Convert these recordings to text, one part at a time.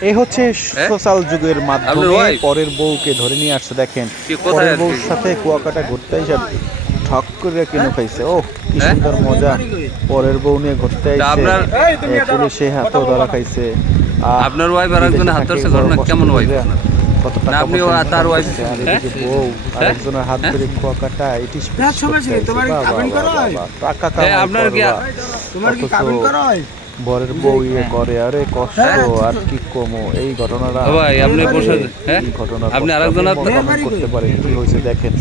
এই হচ্ছে হ্যাঁ? সোশ্যাল যুগের মাধ্যমে পরের বউকে ধরে নিয়ে আসছে দেখেন পরের বউর সাথে কুয়াকাটা ঘুরতে এসে ঠক করে কিনে খাইছে ও কি হ্যাঁ? সুন্দর মজা পরের বউ নিয়ে ঘুরতে আইছে আপনার- এ, পুলিশে হাতেও ধরা খাইছে আপনার wife আর একজনের হাত ধরছে, ঘটনা কেমন আপনার? কত টাকা আপনি তার হ্যাঁ? বউ হ্যাঁ? আরেকজনের হাত হ্যাঁ? ধরে কুয়াকাটা হ্যাঁ, কি? তোমার কি কাবিন করা হয়? হ্যাঁ, আপনার কি- তোমার কি কাবিন করা হয় বরের বউ ইয়ে করে আরে কষ্ট আর কি কমো? এই ঘটনাটা ভাই আপনি বসে হ্যাঁ? ঘটনা আপনি আরেকজন আপনি করতে পারেন কি হয়েছে দেখেন।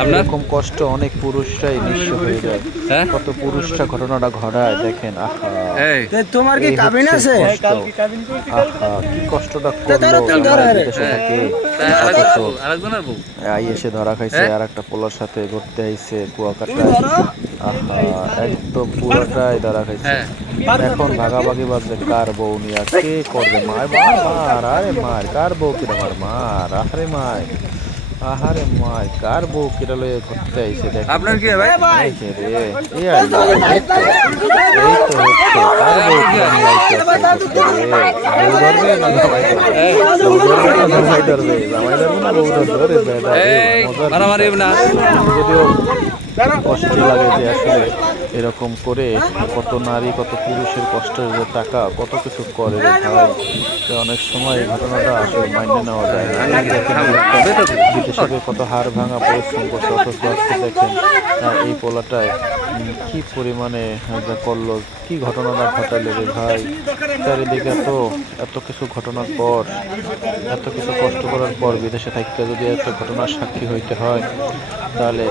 আপনার? এরকম কষ্ট অনেক পুরুষরাই নিঃস্ব হয়ে যায়। হ্যাঁ? কত পুরুষরা ঘটনাটা ঘটায় দেখেন আহা। এই। তোমার কি কাবিন আছে? কষ্ট। আহা কি কষ্টটা করল আরেকজনের বউ আই এসে ধরা খাইছে হ্যাঁ? আর একটা পোলার সাথে ঘুরতে আইছে কুয়াকাটায়। আহা একদম পুরোটাই ধরা খাইছে। হ্যাঁ। এখন ভাগাভাগি বাজছে কার বউ নিয়ে কে করবে মার মার মার আরে মার কার বউ কিরা মার মার আরে মার আহারে মার কার বউ কিরা লয়ে ঘুরতে আইছে দেখ আপনার কি হয় ভাই এই রে এই এই তো হচ্ছে কার বউ কিরা নিয়ে আইছে? বউ ধরবে না জামাই ধরবে? বউ ধরবে না জামাই ধরবে? জামাই ধরবে না বউ ধরবে? বেটা এই মারামারি না যদিও কষ্ট লাগে যে আসলে এরকম করে কত নারী কত পুরুষের কষ্টের যে টাকা কত কিছু করে অনেক সময় এই ঘটনাটা আসলে মাইনে নেওয়া যায় না বিদেশে কত হাড় ভাঙা পরিশ্রম করছে অথচ আজকে দেখেন এই পোলাটায় কি পরিমাণে যা করল? কি ঘটনাটা ঘটালে রে ভাই? চারিদিকে এত এত কিছু ঘটনার পর এত কিছু কষ্ট করার পর বিদেশে থাকতে যদি এত ঘটনার সাক্ষী হইতে হয় তাহলে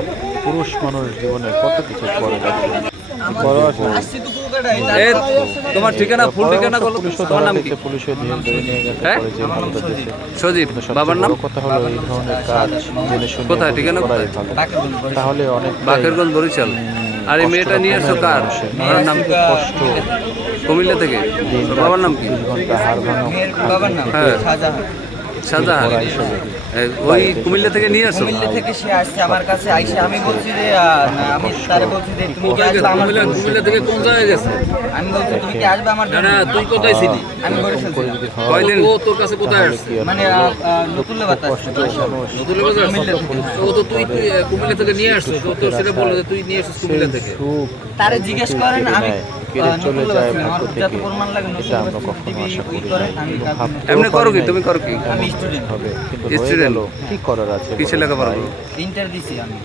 পুরুষ মানুষ জীবনে কত কিছু করে এই তোমার ঠিকানা ফুল ঠিকানা বলো তোমার নাম কি? দিচ্ছে, পুলিশও ধরে নিয়ে গেছে হ্যাঁ? পরে জেল সজীব বাবার নাম? কথা হলো এই ধরনের কাজ জেনে শুনে কোথায়? ঠিকানা কোথায়? তাহলে অনেক বাকেরগঞ্জ বরিশাল। আর এই মেয়েটা নিয়ে এসো কার? ওর নাম কি? কষ্ট কুমিল্লা থেকে? বাবার নাম কি? বাবার নাম হ্যাঁ। শাহজাহান ওই কুমিল্লা থেকে নিয়ে আসছো কুমিল্লা থেকে সে আসছে আমার কাছে আইসে আমি বলছি যে আমি তারে বলছি যে তুমি কি আসবে আমার কুমিল্লা থেকে কোন জায়গায় গেছে? আমি বলছি তুমি কি আসবে আমার না তুই কোথায় ছিলি? আমি বরিশাল কয়দিন ও তোর কাছে কোথায় আসছে? মানে আহ, আহ, নতুন বাতাস। কষ্ট মানুষ নতুন বাজার ও তো তুই তুই, কুমিল্লা থেকে নিয়ে আসছিস? তো তোর সেটা বলল যে তুই নিয়ে আসছিস কুমিল্লা থেকে। তারে জিজ্ঞেস করেন আমি কেড়ে চলে যায় ভাগ্য থেকে এটা আমরা কখনো আশা করি এমনি করো কি? তুমি করো কি? আমি স্টুডেন্ট হবে হয়ে কি করার আছে কিসে লেখাপড়া করো? ইন্টার দিছি আমি।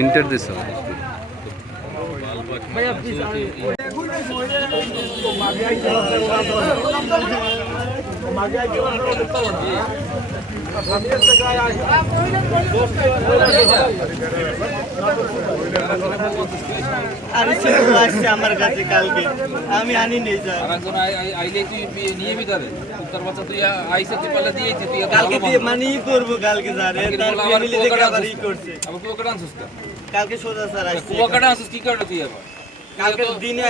ইন্টার দিছো আরে ছেলে আসছে আমার কাছে কালকে। আমি আনি নেই আইলে তুই নিয়ে ভিতরে তোর? বাচ্চা তুই আইসে তুই পাল্লা দিয়েছি তুই কালকে দিয়ে মানে ই করব কালকে স্যার তার ফ্যামিলি থেকে আবার ই করছে। আবার কুয়াকাটা আনছিস কালকে সোজা স্যার আসছে। কুয়াকাটা আনছিস কি কারণে তুই আবার? কালকে দিনে